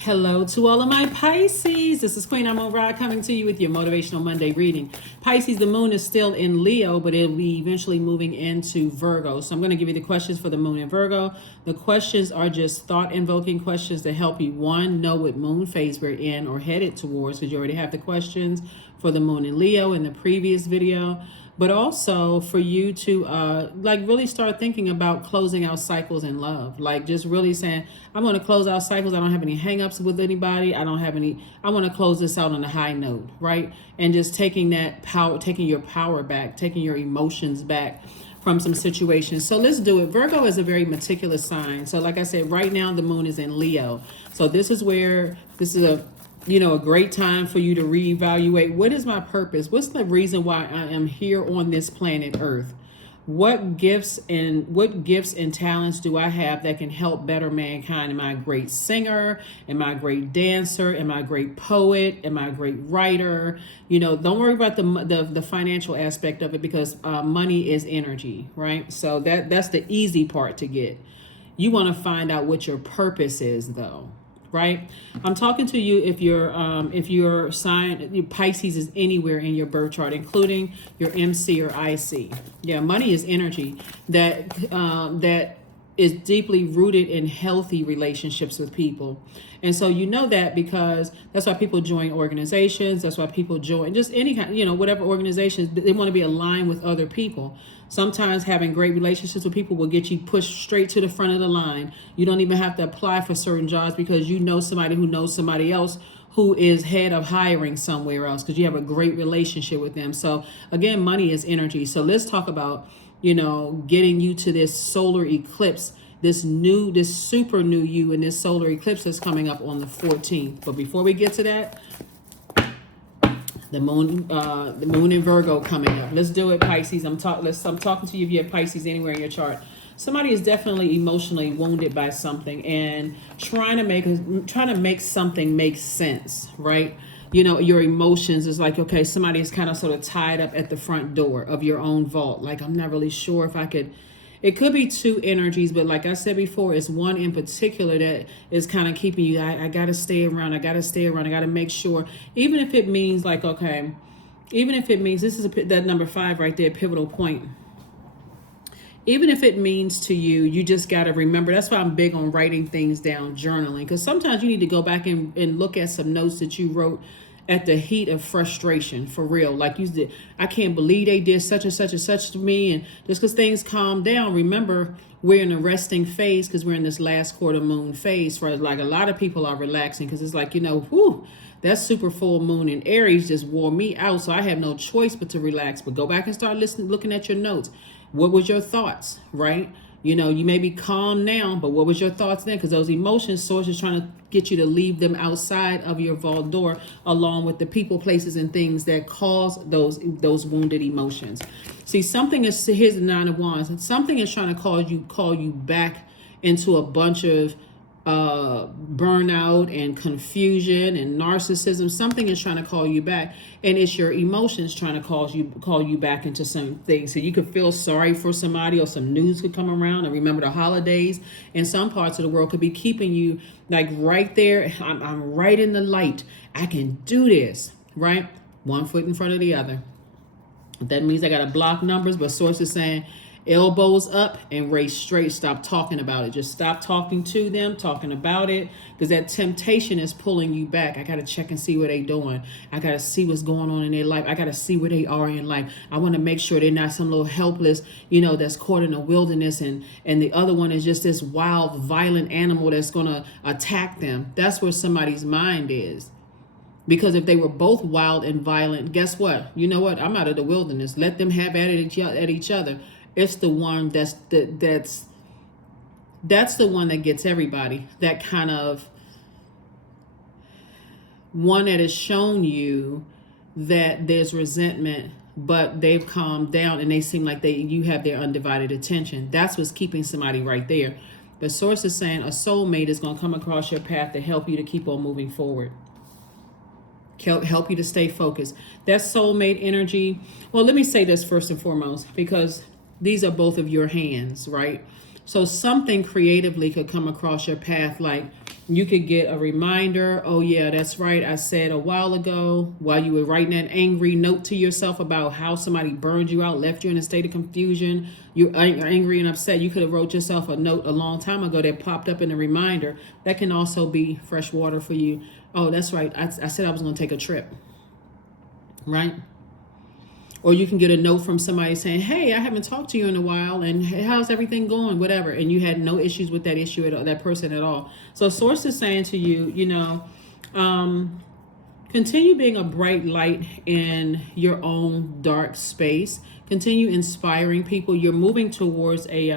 Hello to all of my Pisces. This is Queen Amun Ra coming to you with your Motivational Monday reading. Pisces, the moon is still in Leo, but it'll be eventually moving into Virgo. So I'm going to give you the questions for the moon in Virgo. The questions are just thought-invoking questions to help you, one, know what moon phase we're in or headed towards, because you already have the questions for the moon in Leo in the previous video. But also for you to really start thinking about closing out cycles in love. Like just really saying, I'm going to close out cycles. I don't have any hangups with anybody. I want to close this out on a high note, right? And just taking that power, taking your power back, taking your emotions back from some situations. So let's do it. Virgo is a very meticulous sign. So like I said, right now the moon is in Leo. So this is a great time for you to reevaluate. What is my purpose? What's the reason why I am here on this planet Earth? What gifts and talents do I have that can help better mankind? Am I a great singer? Am I a great dancer? Am I a great poet? Am I a great writer? Don't worry about the financial aspect of it, because money is energy, right? So that's the easy part to get. You want to find out what your purpose is, though. Right? I'm talking to you if your sign Pisces is anywhere in your birth chart, including your MC or IC. Yeah, money is energy that is deeply rooted in healthy relationships with people. And so you know that because that's why people join organizations. That's why people join just any kind, whatever organizations, they want to be aligned with other people. Sometimes having great relationships with people will get you pushed straight to the front of the line. You don't even have to apply for certain jobs because you know somebody who knows somebody else who is head of hiring somewhere else because you have a great relationship with them. So again, money is energy. So let's talk about, getting you to this solar eclipse, this super new you in this solar eclipse that's coming up on the 14th. But before we get to that, the moon in Virgo coming up. Let's do it, Pisces. I'm talking to you if you have Pisces anywhere in your chart. Somebody is definitely emotionally wounded by something and trying to make something make sense, right? Your emotions is like, okay, somebody is kind of sort of tied up at the front door of your own vault. Like, I'm not really sure if I could. It could be two energies, but like I said before, it's one in particular that is kind of keeping you. I got to stay around. I got to make sure, even if it means like, okay, even if it means this is that number 5 right there, pivotal point. Even if it means to you, you just got to remember. That's why I'm big on writing things down, journaling, because sometimes you need to go back and look at some notes that you wrote at the heat of frustration, for real. Like you did, I can't believe they did such and such and such to me. And just because things calm down, remember, we're in a resting phase because we're in this last quarter moon phase. For like a lot of people are relaxing because it's like, that super full moon in Aries just wore me out. So I have no choice but to relax. But go back and start looking at your notes. What was your thoughts, right? You may be calm now, but what was your thoughts then? Because those emotions, source is trying to get you to leave them outside of your vault door, along with the people, places, and things that cause those wounded emotions. See, here's the 9 of Wands. Something is trying to call you back into a bunch of burnout and confusion and narcissism. Something is trying to call you back, and it's your emotions trying to call you back into some things. So you could feel sorry for somebody, or some news could come around. And remember, the holidays in some parts of the world could be keeping you like right there. I'm right in the light. I can do this, right? One foot in front of the other. That means I got to block numbers, but source is saying elbows up and raise straight. Stop talking about it. Just stop talking to them, talking about it, because that temptation is pulling you back. I got to check and see what they're doing. I got to see what's going on in their life. I got to see where they are in life. I want to make sure they're not some little helpless, that's caught in the wilderness, and the other one is just this wild, violent animal that's going to attack them. That's where somebody's mind is. Because if they were both wild and violent, guess what? You know what? I'm out of the wilderness. Let them have at each other. It's the one that's the one that gets everybody. That kind of one that has shown you that there's resentment, but they've calmed down and they seem like you have their undivided attention. That's what's keeping somebody right there. The source is saying a soulmate is going to come across your path to help you to keep on moving forward. Help you to stay focused. That soulmate energy. Well, let me say this first and foremost, because these are both of your hands, right? So something creatively could come across your path, like You could get a reminder. Oh yeah, that's right, I said a while ago, while you were writing that angry note to yourself about how somebody burned you out, left you in a state of confusion, you're angry and upset. You could have wrote yourself a note a long time ago that popped up in a reminder. That can also be fresh water for you. Oh, that's right, I said I was going to take a trip, right? Or you can get a note from somebody saying, hey, I haven't talked to you in a while, and hey, how's everything going, whatever. And you had no issues with that issue, that person at all. So source is saying to you, continue being a bright light in your own dark space. Continue inspiring people. You're moving towards a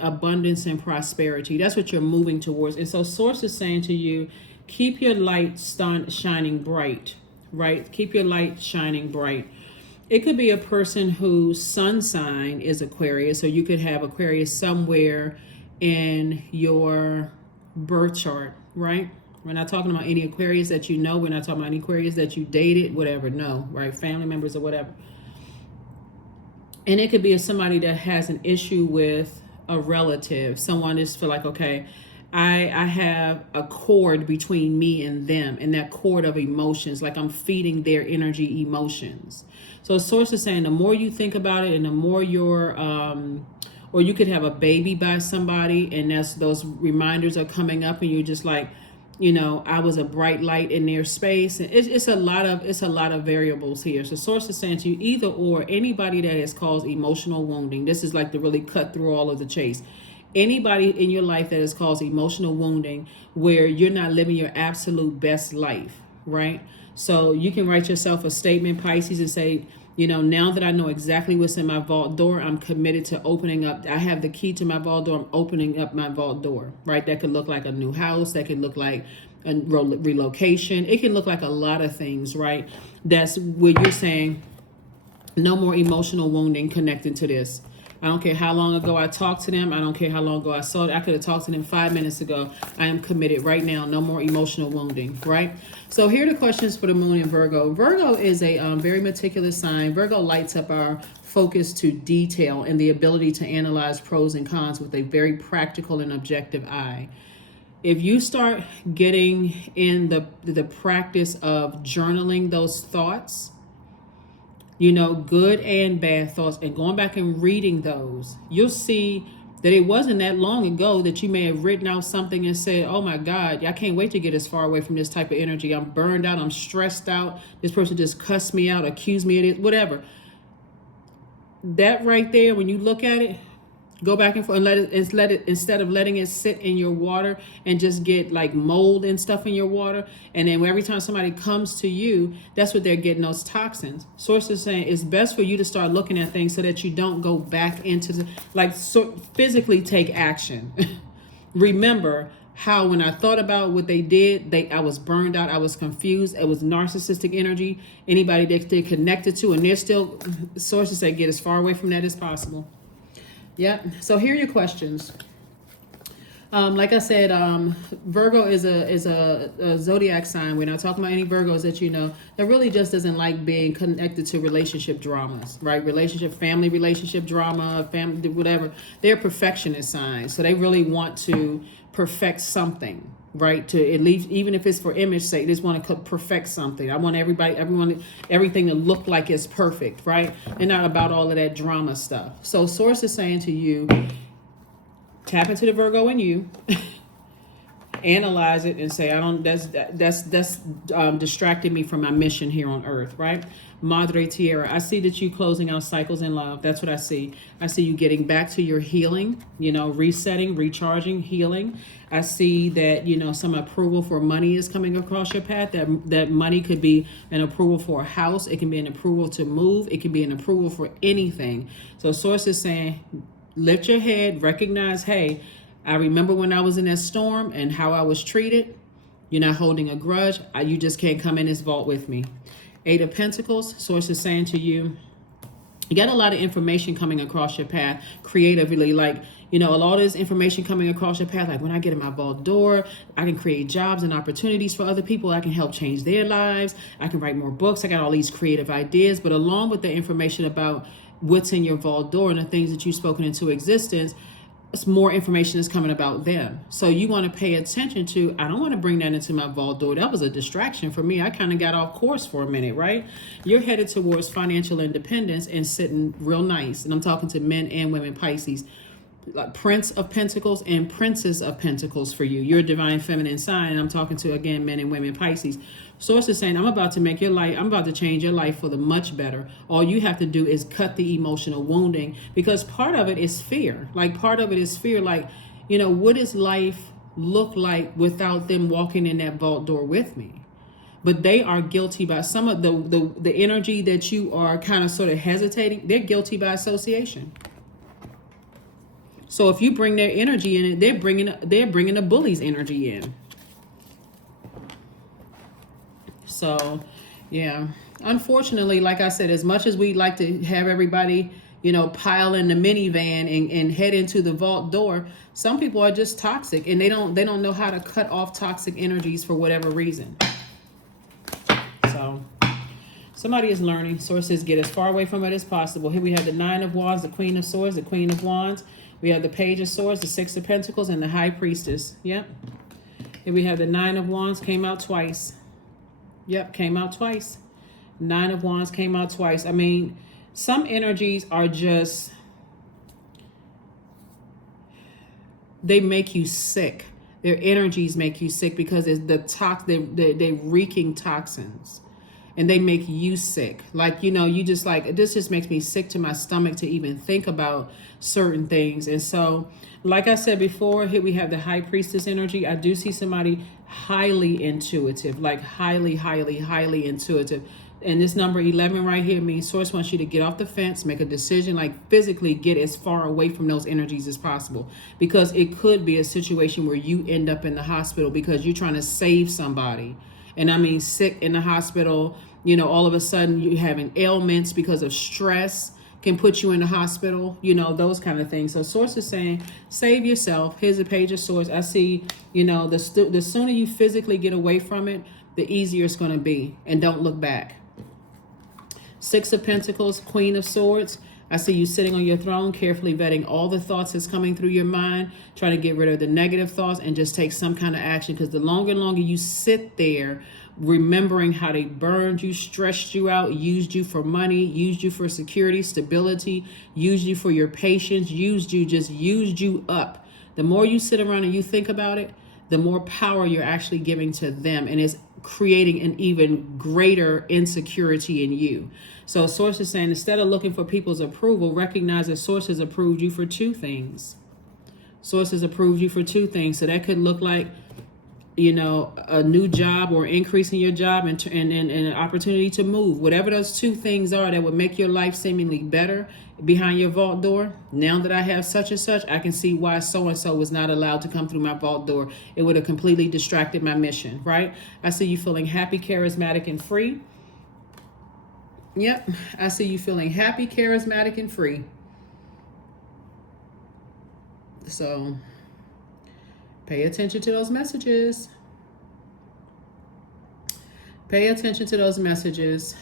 abundance and prosperity. That's what you're moving towards. And so source is saying to you, keep your light shining bright. Right? Keep your light shining bright. It could be a person whose sun sign is Aquarius, or you could have Aquarius somewhere in your birth chart, right? We're not talking about any Aquarius that you know. We're not talking about any Aquarius that you dated, whatever. No, right? Family members or whatever. And it could be somebody that has an issue with a relative. Someone just feel like, okay, I have a cord between me and them, and that cord of emotions, like I'm feeding their energy emotions. So source is saying the more you think about it, and the more you're, or you could have a baby by somebody, and those reminders are coming up, and you're just like, I was a bright light in their space. And it's a lot of variables here. So source is saying to you, either or, anybody that has caused emotional wounding. This is like to really cut through all of the chase. Anybody in your life that has caused emotional wounding where you're not living your absolute best life, right? So you can write yourself a statement, Pisces, and say, now that I know exactly what's in my vault door, I'm committed to opening up. I have the key to my vault door. I'm opening up my vault door, right? That could look like a new house. That could look like a relocation. It can look like a lot of things, right? That's where you're saying no more emotional wounding connected to this. I don't care how long ago I talked to them. I don't care how long ago I saw it. I could have talked to them 5 minutes ago. I am committed right now. No more emotional wounding, right? So here are the questions for the moon in Virgo. Virgo is a very meticulous sign. Virgo lights up our focus to detail and the ability to analyze pros and cons with a very practical and objective eye. If you start getting in the practice of journaling those thoughts, good and bad thoughts, and going back and reading those, you'll see that it wasn't that long ago that you may have written out something and said, oh my God, I can't wait to get as far away from this type of energy. I'm burned out. I'm stressed out. This person just cussed me out, accused me of it, whatever. That right there, when you look at it, go back and forth and let it, instead of letting it sit in your water and just get like mold and stuff in your water. And then every time somebody comes to you, that's what they're getting, those toxins. Sources saying it's best for you to start looking at things so that you don't go back into physically take action. Remember how when I thought about what they did, I was burned out. I was confused. It was narcissistic energy. Anybody that they're connected to, and they're still, sources say get as far away from that as possible. Yeah. So here are your questions. Like I said, Virgo is a zodiac sign. We're not talking about any Virgos that really just doesn't like being connected to relationship dramas, right? Family relationship drama, family, whatever. They're perfectionist signs. So they really want to perfect something, right? To at least, even if it's for image sake, they just want to perfect something. I want everything to look like it's perfect, right? They're not about all of that drama stuff. So source is saying to you, tap into the Virgo in you, analyze it, and say, that's distracting me from my mission here on earth, right? Madre Tierra, I see that you closing out cycles in love. That's what I see. I see you getting back to your healing, resetting, recharging, healing. I see that, some approval for money is coming across your path. That money could be an approval for a house. It can be an approval to move. It can be an approval for anything. So source is saying, lift your head, recognize, hey, I remember when I was in that storm and how I was treated. You're not holding a grudge. You just can't come in this vault with me. 8 of Pentacles, source is saying to you, you got a lot of information coming across your path creatively, a lot of this information coming across your path, like when I get in my vault door, I can create jobs and opportunities for other people. I can help change their lives. I can write more books. I got all these creative ideas, but along with the information about what's in your vault door and the things that you've spoken into existence, more information is coming about them. So you want to pay attention to, I don't want to bring that into my vault door. That was a distraction for me. I kind of got off course for a minute, right? You're headed towards financial independence and sitting real nice. And I'm talking to men and women, Pisces. Like Prince of Pentacles and Princess of Pentacles for you. You're a divine feminine sign. And I'm talking to, again, men and women, Pisces. Source is saying, I'm about to make your life, I'm about to change your life for the much better. All you have to do is cut the emotional wounding, because part of it is fear. Like part of it is fear. Like, you know, what does life look like without them walking in that vault door with me? But they are guilty by some of the energy that you are kind of sort of hesitating. They're guilty by association. So if you bring their energy in it, they're bringing a bully's energy in. So, yeah, unfortunately, like I said, as much as we like to have everybody, you know, pile in the minivan and head into the vault door, some people are just toxic, and they don't know how to cut off toxic energies for whatever reason. So somebody is learning. Sources, get as far away from it as possible. Here we have the Nine of Wands, the Queen of Swords, the Queen of Wands. We have the Page of Swords, the Six of Pentacles, and the High Priestess. Yep. Here we have the Nine of Wands, came out twice. Yep, came out twice. Nine of Wands came out twice. I mean, some energies are just, they make you sick. Their energies make you sick because it's they're reeking toxins. And they make you sick. Like, you know, you just like, this just makes me sick to my stomach to even think about certain things. And so, like I said before, here we have the High Priestess energy. I do see somebody highly intuitive, like highly intuitive. And this number 11 right here means Source wants you to get off the fence, make a decision, like physically get as far away from those energies as possible. Because it could be a situation where you end up in the hospital because you're trying to save somebody. And I mean sick in the hospital, you know, all of a sudden you having ailments because of stress can put you in the hospital, you know, those kind of things. So Source is saying, save yourself. Here's a Page of Swords. I see, you know, the sooner you physically get away from it, the easier it's going to be. And don't look back. Six of Pentacles, Queen of Swords. I see you sitting on your throne, carefully vetting all the thoughts that's coming through your mind, trying to get rid of the negative thoughts and just take some kind of action. Because the longer and longer you sit there, remembering how they burned you, stressed you out, used you for money, used you for security, stability, used you for your patience, used you up. The more you sit around and you think about it, the more power you're actually giving to them. And it's creating an even greater insecurity in you. So Source is saying, instead of looking for people's approval, recognize that Source has approved you for two things. Source has approved you for two things. So that could look like, you know, a new job or increase in your job and an opportunity to move. Whatever those two things are that would make your life seemingly better behind your vault door. Now that I have such and such, I can see why so-and-so was not allowed to come through my vault door. It would have completely distracted my mission, right? I see you feeling happy, charismatic, and free. Yep, I see you feeling happy, charismatic, and free. So pay attention to those messages. Pay attention to those messages.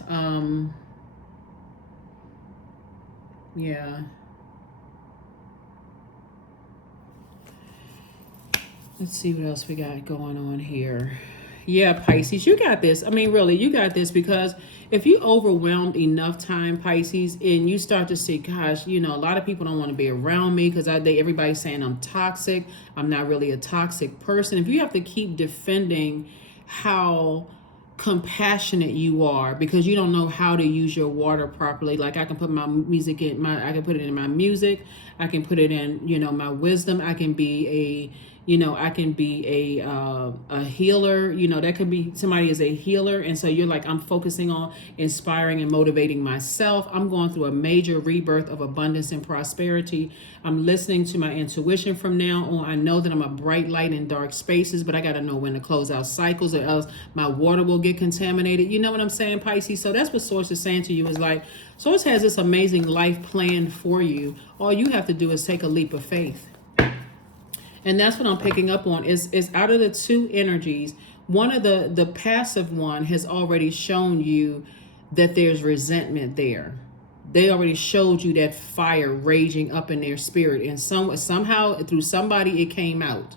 Yeah. Let's see what else we got going on here. Yeah, Pisces, you got this. I mean, really, you got this, because if you overwhelmed enough time, Pisces, and you start to see, gosh, you know, a lot of people don't want to be around me because everybody's saying I'm toxic. I'm not really a toxic person. If you have to keep defending how compassionate you are because you don't know how to use your water properly, like I can put my music in I can put it in my music, I can put it in, you know, my wisdom, I can be a healer, you know, that could be somebody is a healer. And so you're like, I'm focusing on inspiring and motivating myself. I'm going through a major rebirth of abundance and prosperity. I'm listening to my intuition from now on. I know that I'm a bright light in dark spaces, but I got to know when to close out cycles or else my water will get contaminated. You know what I'm saying, Pisces? So that's what Source is saying to you, is like, Source has this amazing life planned for you. All you have to do is take a leap of faith. And that's what I'm picking up on is out of the two energies, one of the passive one has already shown you that there's resentment there. They already showed you that fire raging up in their spirit, and somehow through somebody it came out.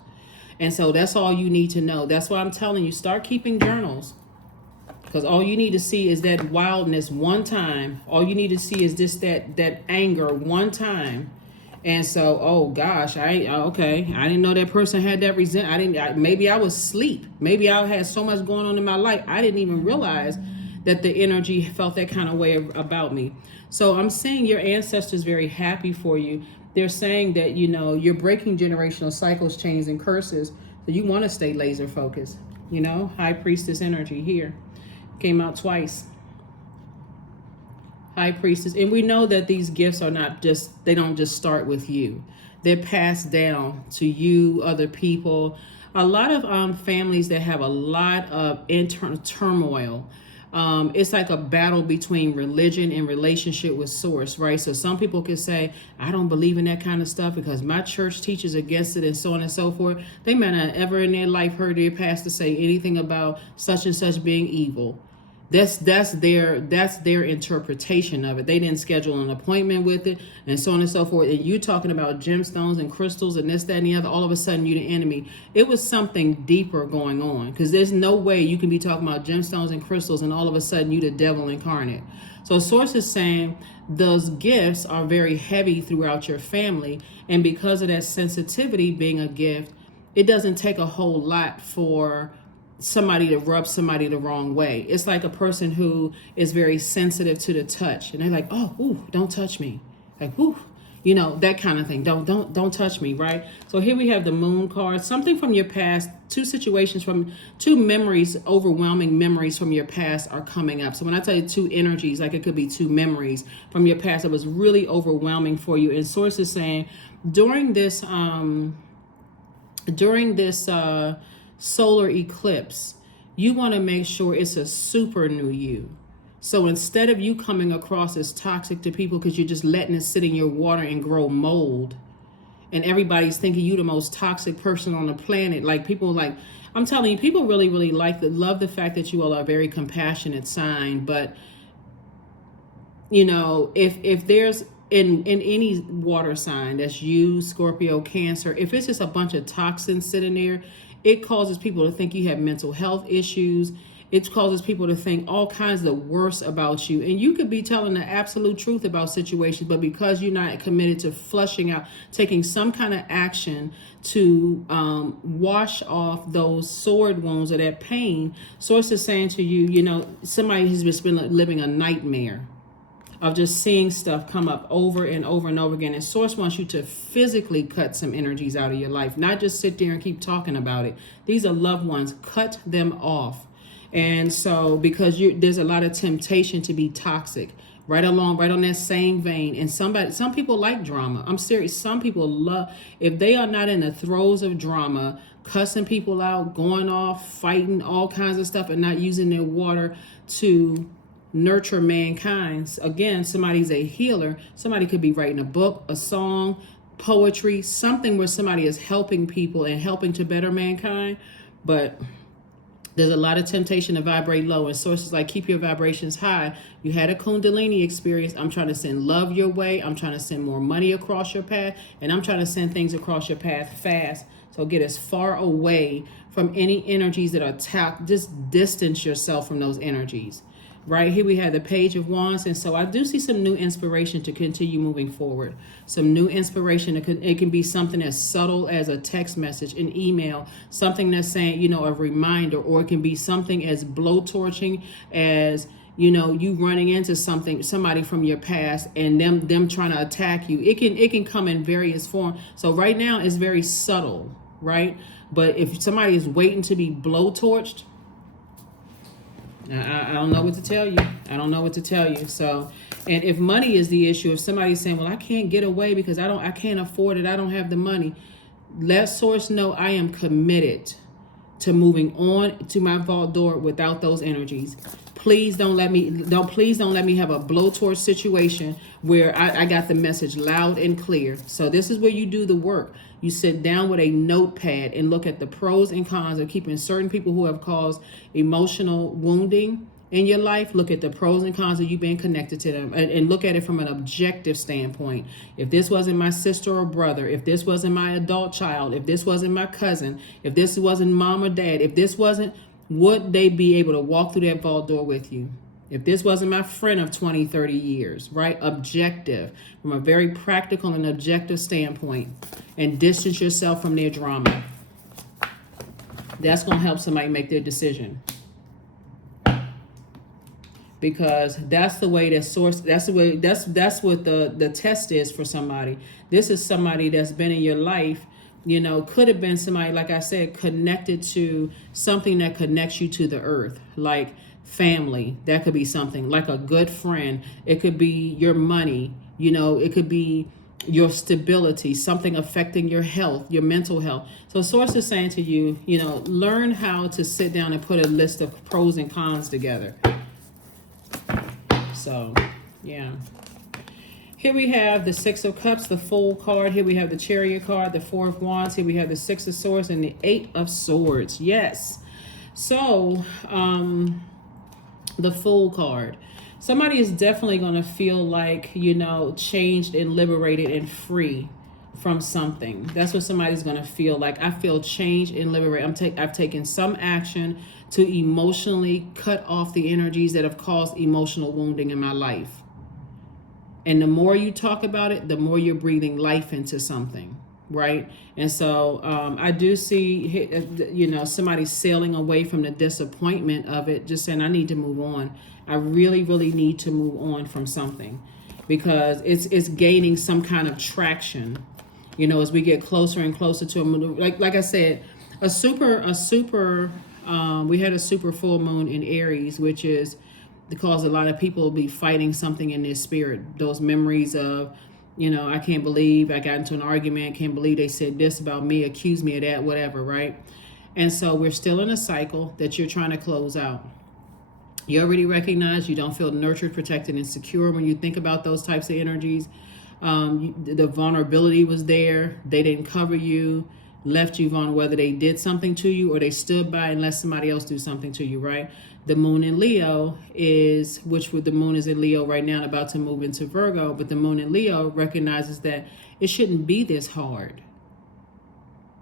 And so that's all you need to know. That's why I'm telling you, start keeping journals. Because all you need to see is that wildness one time. All you need to see is just that anger one time. And so, oh gosh, I didn't know that person had that maybe I was asleep. Maybe I had so much going on in my life. I didn't even realize that the energy felt that kind of way about me. So I'm saying your ancestors very happy for you. They're saying that, you're breaking generational cycles, chains, and curses. So you want to stay laser focused. High priestess energy here. Came out twice. High priestess. And we know that these gifts are they don't just start with you. They're passed down to you, other people. A lot of families that have a lot of internal turmoil. It's like a battle between religion and relationship with source, right? So some people can say, I don't believe in that kind of stuff because my church teaches against it and so on and so forth. They may not ever in their life heard their pastor say anything about such and such being evil. That's their interpretation of it. They didn't schedule an appointment with it and so on and so forth. And you talking about gemstones and crystals and this, that, and the other, all of a sudden you the enemy. It was something deeper going on, because there's no way you can be talking about gemstones and crystals and all of a sudden you the devil incarnate. So source is saying those gifts are very heavy throughout your family. And because of that sensitivity being a gift, it doesn't take a whole lot for somebody to rub somebody the wrong way. It's like a person who is very sensitive to the touch, and they're like, oh, ooh, don't touch me. Like, ooh, that kind of thing. Don't touch me, right? So here we have the moon card, something from your past, two memories, overwhelming memories from your past are coming up. So when I tell you two energies, like it could be two memories from your past that was really overwhelming for you. And source is saying during this solar eclipse, you want to make sure it's a super new you. So instead of you coming across as toxic to people because you're just letting it sit in your water and grow mold, and everybody's thinking you the most toxic person on the planet, I'm telling you, people really, really love the fact that you all are a very compassionate sign. But if there's in any water sign, that's you, Scorpio, Cancer, if it's just a bunch of toxins sitting there, it causes people to think you have mental health issues. It causes people to think all kinds of the worst about you. And you could be telling the absolute truth about situations, but because you're not committed to flushing out, taking some kind of action to wash off those sword wounds or that pain, source is saying to you, somebody has just been living a nightmare of just seeing stuff come up over and over and over again. And source wants you to physically cut some energies out of your life, not just sit there and keep talking about it. These are loved ones. Cut them off. And so because there's a lot of temptation to be toxic, right on that same vein. And some people like drama. I'm serious. Some people love, if they are not in the throes of drama, cussing people out, going off, fighting, all kinds of stuff, and not using their water to nurture mankind. Again, somebody's a healer. Somebody could be writing a book, a song, poetry, something where somebody is helping people and helping to better mankind. But there's a lot of temptation to vibrate low, and sources like keep your vibrations high. You had a Kundalini experience. I'm trying to send love your way. I'm trying to send more money across your path, and I'm trying to send things across your path fast. So get as far away from any energies that are tapped. Just distance yourself from those energies. Right here we have the Page of Wands, and so I do see some new inspiration to continue moving forward. Some new inspiration. It can be something as subtle as a text message, an email, something that's saying, a reminder, or it can be something as blowtorching as you running into somebody from your past and them trying to attack you. It can come in various forms. So right now it's very subtle, right? But if somebody is waiting to be blowtorched, I don't know what to tell you. I don't know what to tell you. So, and if money is the issue, if somebody's saying, well, I can't get away because I can't afford it, I don't have the money, let source know I am committed to moving on to my vault door without those energies. Please don't let me have a blowtorch situation where I got the message loud and clear. So this is where you do the work. You sit down with a notepad and look at the pros and cons of keeping certain people who have caused emotional wounding in your life, look at the pros and cons of you being connected to them, and look at it from an objective standpoint. If this wasn't my sister or brother, if this wasn't my adult child, if this wasn't my cousin, if this wasn't mom or dad, if this wasn't, would they be able to walk through that vault door with you? If this wasn't my friend of 20, 30 years, right? Objective, from a very practical and objective standpoint, and distance yourself from their drama. That's going to help somebody make their decision. Because that's the way that source, that's the way, that's what the test is for somebody. This is somebody that's been in your life, you know, could have been somebody, like I said, connected to something that connects you to the earth, like family. That could be something like a good friend. It could be your money, you know, it could be your stability, something affecting your health, your mental health. So source is saying to you, you know, learn how to sit down and put a list of pros and cons together. So, yeah. Here we have the Six of Cups, the Fool card. Here we have the Chariot card, the Four of Wands. Here we have the Six of Swords and the Eight of Swords. Yes. So, the Fool card. Somebody is definitely going to feel like, you know, changed and liberated and free from something. That's what somebody's going to feel like. I feel changed and liberated. I've taken some action to emotionally cut off the energies that have caused emotional wounding in my life. And the more you talk about it, the more you're breathing life into something, right? And so I do see, you know, somebody sailing away from the disappointment of it, just saying, I need to move on. I really, really need to move on from something, because it's gaining some kind of traction, you know, as we get closer and closer to a moon. Like I said, we had a super full moon in Aries, which is because a lot of people will be fighting something in their spirit. Those memories of, you know, I can't believe I got into an argument. Can't believe they said this about me, accuse me of that, whatever, right? And so we're still in a cycle that you're trying to close out. You already recognize you don't feel nurtured, protected, and secure when you think about those types of energies. The vulnerability was there. They didn't cover you, left you vulnerable, whether they did something to you or they stood by and let somebody else do something to you, right? The moon in Leo is, the moon is in Leo right now and about to move into Virgo, but the moon in Leo recognizes that it shouldn't be this hard.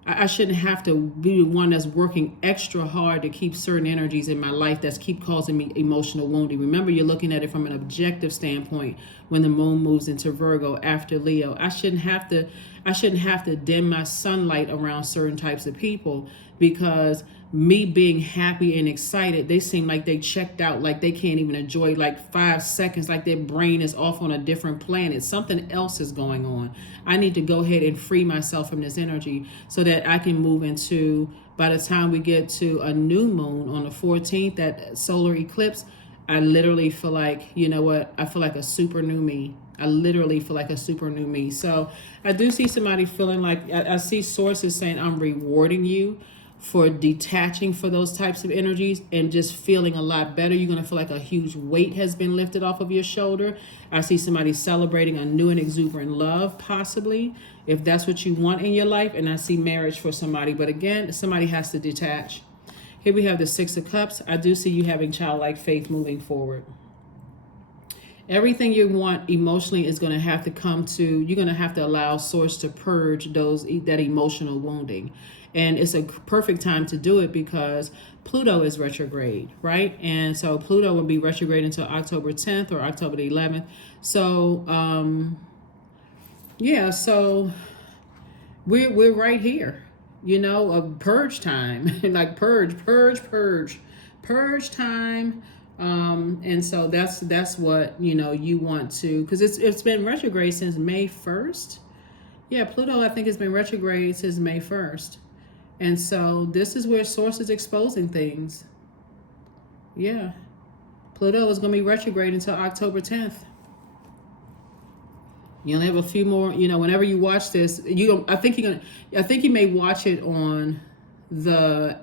I shouldn't have to be the one that's working extra hard to keep certain energies in my life that's keep causing me emotional wounding. Remember, you're looking at it from an objective standpoint when the moon moves into Virgo after Leo. I shouldn't have to dim my sunlight around certain types of people, because me being happy and excited, they seem like they checked out, like they can't even enjoy like 5 seconds, like their brain is off on a different planet. Something else is going on. I need to go ahead and free myself from this energy so that I can move into, by the time we get to a new moon on the 14th, that solar eclipse, I literally feel like, you know what, I feel like a super new me. I literally feel like a super new me. So I do see somebody feeling like, I see sources saying, I'm rewarding you for detaching for those types of energies and just feeling a lot better. You're going to feel like a huge weight has been lifted off of your shoulder. I see somebody celebrating a new and exuberant love, possibly, if that's what you want in your life. And I see marriage for somebody. But again, somebody has to detach. Here we have the Six of Cups. I do see you having childlike faith moving forward. Everything you want emotionally is going to have to come to, you're going to have to allow source to purge that emotional wounding. And it's a perfect time to do it because Pluto is retrograde, right? And so Pluto will be retrograde until October 10th or October the 11th. So, so we're right here, you know, of purge time, like purge time. And so that's what, you know, you want to, because it's been retrograde since May 1st. Yeah, Pluto, I think, has been retrograde since May 1st. And so this is where source is exposing things. Yeah. Pluto is going to be retrograde until October 10th. You only have a few more, you know, whenever you watch this, I think you may watch it on the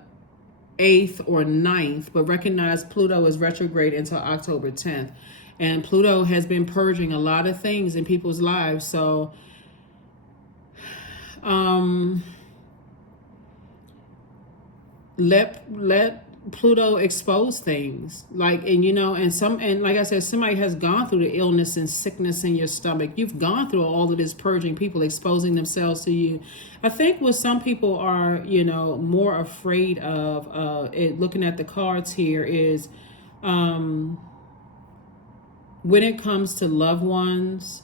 8th or 9th, but recognize Pluto is retrograde until October 10th. And Pluto has been purging a lot of things in people's lives. So, let Pluto exposed things, like, and you know, and like I said, somebody has gone through the illness and sickness in your stomach. You've gone through all of this purging, people exposing themselves to you. I think what some people are, you know, more afraid of, looking at the cards here is, when it comes to loved ones,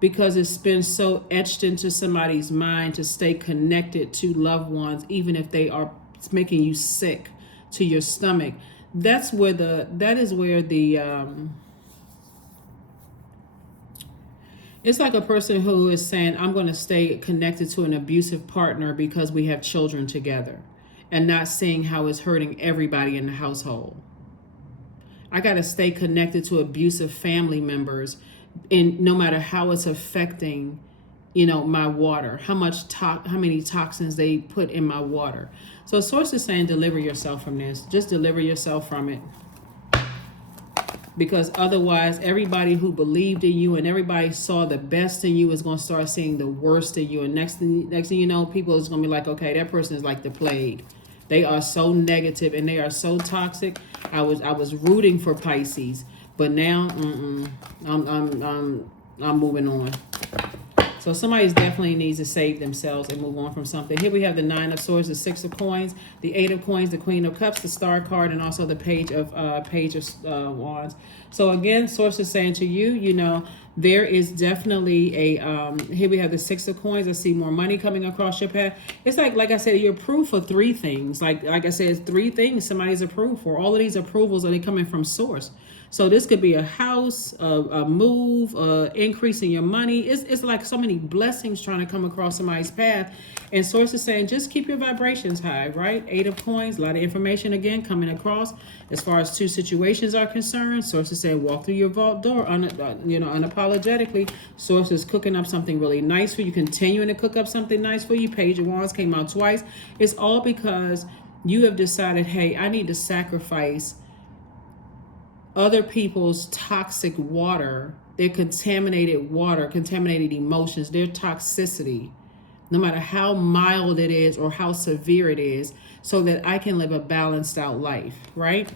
because it's been so etched into somebody's mind to stay connected to loved ones, even if they are making you sick to your stomach. That is where the it's like a person who is saying, I'm going to stay connected to an abusive partner because we have children together, and not seeing how it's hurting everybody in the household. I got to stay connected to abusive family members, and no matter how it's affecting, you know, my water, how many toxins they put in my water. So Source is saying, deliver yourself from this. Just deliver yourself from it. Because otherwise, everybody who believed in you and everybody saw the best in you is going to start seeing the worst in you. And next thing you know, people is going to be like, okay, that person is like the plague. They are so negative and they are so toxic. I was rooting for Pisces, but now I'm moving on. So somebody definitely needs to save themselves and move on from something. Here we have the Nine of Swords, the Six of Coins, the Eight of Coins, the Queen of Cups, the Star card, and also the Page of Wands. So again, Source is saying to you, you know, there is definitely a, here we have the Six of Coins. I see more money coming across your path. It's like I said, you're approved for three things. Like I said, it's three things somebody's approved for. All of these approvals, are they coming from Source? So this could be a house, a move, increase in your money. It's like so many blessings trying to come across somebody's path. And Source is saying, just keep your vibrations high, right? Eight of Coins, a lot of information again coming across. As far as two situations are concerned, Source is saying, walk through your vault door, unapologetically. Source is cooking up something really nice for you, continuing to cook up something nice for you. Page of Wands came out twice. It's all because you have decided, hey, I need to sacrifice other people's toxic water, their contaminated water, contaminated emotions, their toxicity, no matter how mild it is or how severe it is, so that I can live a balanced out life, right?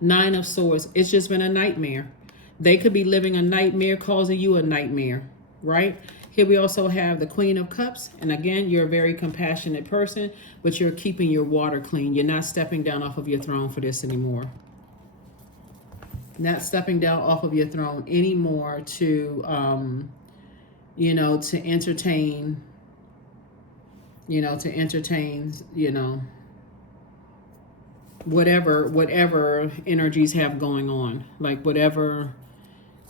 Nine of Swords, it's just been a nightmare. They could be living a nightmare, causing you a nightmare, right? Here we also have the Queen of Cups. And again, you're a very compassionate person, but you're keeping your water clean. You're not stepping down off of your throne for this anymore. Not stepping down off of your throne anymore to, to entertain, whatever energies have going on, like whatever,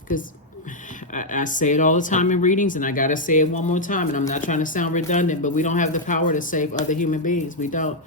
because I say it all the time in readings, and I got to say it one more time, and I'm not trying to sound redundant, but we don't have the power to save other human beings. We don't.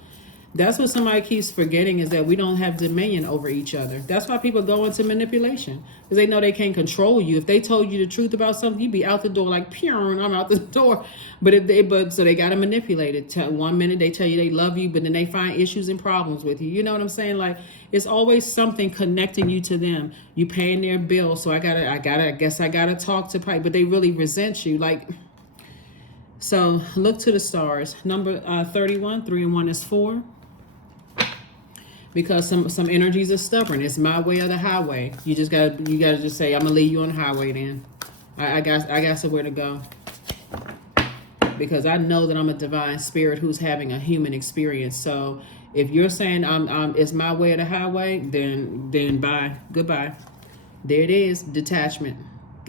That's what somebody keeps forgetting, is that we don't have dominion over each other. That's why people go into manipulation, because they know they can't control you. If they told you the truth about something, you'd be out the door like, pure, and I'm out the door. So they got to manipulate it. One minute they tell you they love you, but then they find issues and problems with you. You know what I'm saying? Like, it's always something connecting you to them. You paying their bill, so I guess I gotta talk to Pipe, but they really resent you. Like, so look to the stars. Number 31, 3 and 1 is 4. Because some energies are stubborn. It's my way or the highway. You gotta just say, I'm gonna leave you on the highway then. I got somewhere to go. Because I know that I'm a divine spirit who's having a human experience. So if you're saying it's my way or the highway, then bye. Goodbye. There it is, detachment.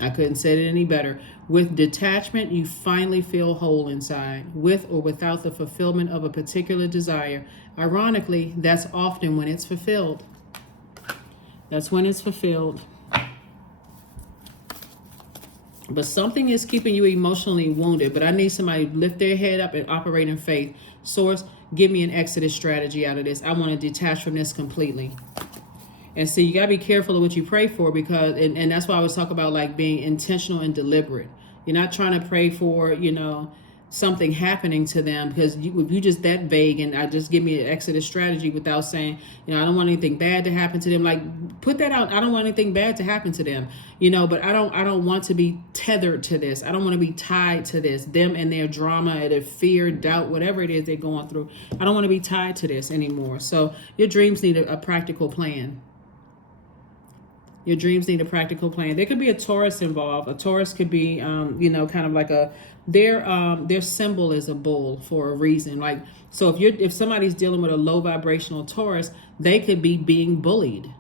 I couldn't say it any better. With detachment, you finally feel whole inside, with or without the fulfillment of a particular desire. Ironically, that's often when it's fulfilled. That's when it's fulfilled. But something is keeping you emotionally wounded. But I need somebody to lift their head up and operate in faith. Source, give me an exodus strategy out of this. I want to detach from this completely. And so you got to be careful of what you pray for, because, and that's why I always talk about like being intentional and deliberate. You're not trying to pray for, something happening to them, because if you just that vague and I just give me an exit strategy without saying, I don't want anything bad to happen to them. Like, put that out. I don't want anything bad to happen to them, but I don't want to be tethered to this. I don't want to be tied to this, them and their drama and their fear, doubt, whatever it is they're going through. I don't want to be tied to this anymore. So your dreams need a practical plan. Your dreams need a practical plan. There could be a Taurus involved. A Taurus could be, kind of like their symbol is a bull for a reason. Like, so if somebody's dealing with a low vibrational Taurus, they could be being bullied.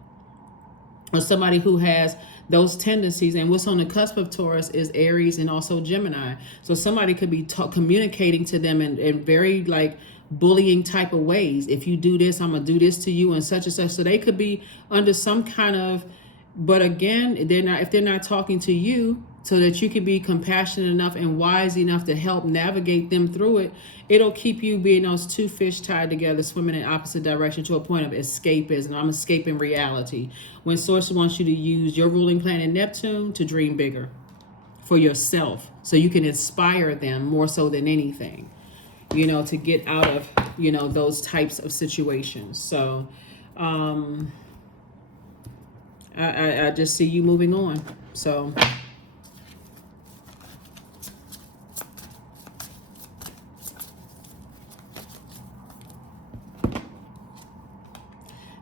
Or somebody who has those tendencies, and what's on the cusp of Taurus is Aries and also Gemini. So somebody could be communicating to them in very like bullying type of ways. If you do this, I'm gonna do this to you and such and such. So they could be under some kind of, but again, if they're not talking to you so that you can be compassionate enough and wise enough to help navigate them through it, it'll keep you being those two fish tied together, swimming in opposite direction to a point of escapism. I'm escaping reality. When Source wants you to use your ruling planet Neptune to dream bigger for yourself, so you can inspire them more so than anything, to get out of, those types of situations. So, I just see you moving on. So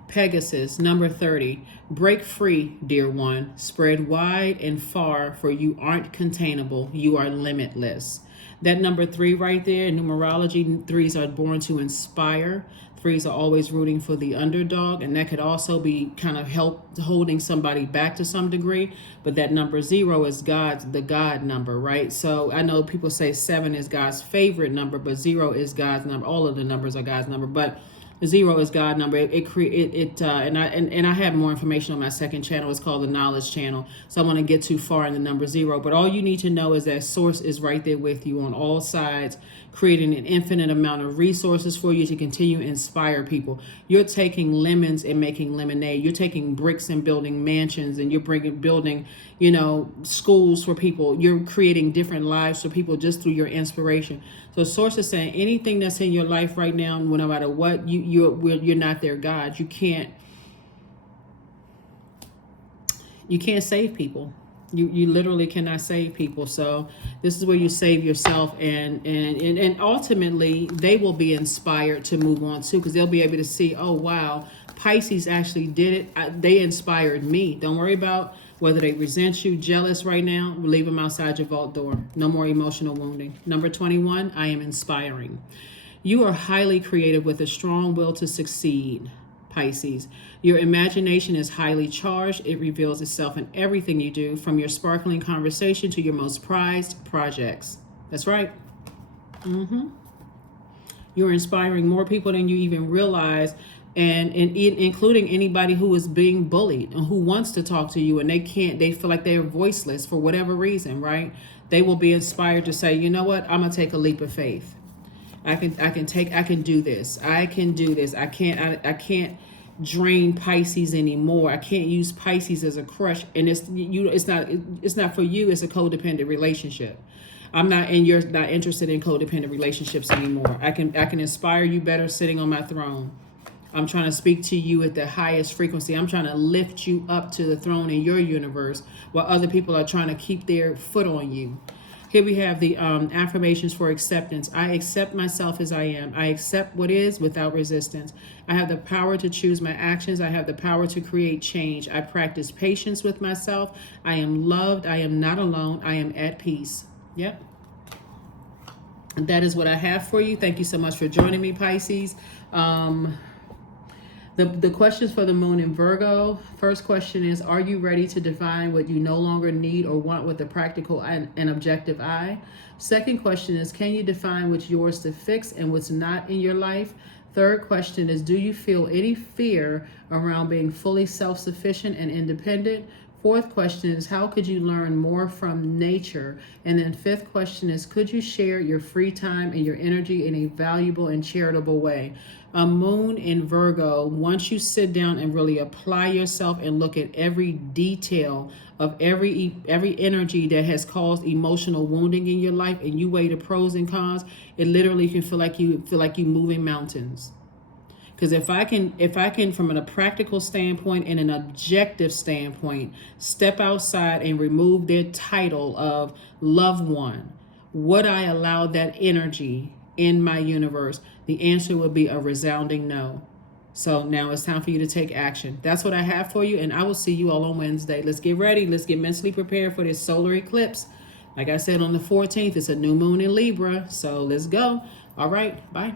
Pegasus, number 30. Break free, dear one. Spread wide and far, for you aren't containable. You are limitless. That number 3 right there, in numerology, 3s are born to inspire. 3s are always rooting for the underdog, and that could also be kind of holding somebody back to some degree. But that number 0 is the God number, right? So I know people say 7 is God's favorite number, but 0 is God's number. All of the numbers are God's number, but 0 is God number. And I have more information on my second channel. It's called the Knowledge Channel. So I want to get too far in the number 0. But all you need to know is that Source is right there with you on all sides, creating an infinite amount of resources for you to continue to inspire people. You're taking lemons and making lemonade. You're taking bricks and building mansions, and you're building, schools for people. You're creating different lives for people just through your inspiration. So Source is saying anything that's in your life right now, no matter what, you're not their God. You can't save people. You literally cannot save people. So this is where you save yourself, and ultimately they will be inspired to move on too, because they'll be able to see, oh wow, Pisces actually did it. They inspired me. Don't worry about whether they resent you, jealous right now. Leave them outside your vault door. No more emotional wounding. Number 21, I am inspiring. You are highly creative with a strong will to succeed, Pisces. Your imagination is highly charged. It reveals itself in everything you do, from your sparkling conversation to your most prized projects. That's right. You're inspiring more people than you even realize, and including anybody who is being bullied and who wants to talk to you and they feel like they're voiceless for whatever reason, right? They will be inspired to say, you know what, I'm gonna take a leap of faith. I can do this. I can't drain Pisces anymore. I can't use Pisces as a crush, and it's not for you. It's a codependent relationship. You're not interested in codependent relationships anymore. I can inspire you better sitting on my throne. I'm trying to speak to you at the highest frequency. I'm trying to lift you up to the throne in your universe, while other people are trying to keep their foot on you. Here we have the affirmations for acceptance. I accept myself as I am. I accept what is without resistance. I have the power to choose my actions. I have the power to create change. I practice patience with myself. I am loved. I am not alone. I am at peace. Yep. And that is what I have for you. Thank you so much for joining me, Pisces. The questions for the moon in Virgo. First question is, are you ready to define what you no longer need or want with a practical and objective eye? Second question is, can you define what's yours to fix and what's not in your life? Third question is, do you feel any fear around being fully self-sufficient and independent? Fourth question is, how could you learn more from nature? And then fifth question is, could you share your free time and your energy in a valuable and charitable way? A moon in Virgo, once you sit down and really apply yourself and look at every detail of every energy that has caused emotional wounding in your life, and you weigh the pros and cons, it literally can feel like you moving mountains. Because if I can, from a practical standpoint and an objective standpoint, step outside and remove their title of loved one, would I allow that energy in my universe? The answer would be a resounding no. So now it's time for you to take action. That's what I have for you, and I will see you all on Wednesday. Let's get ready. Let's get mentally prepared for this solar eclipse. Like I said, on the 14th, it's a new moon in Libra. So let's go. All right. Bye.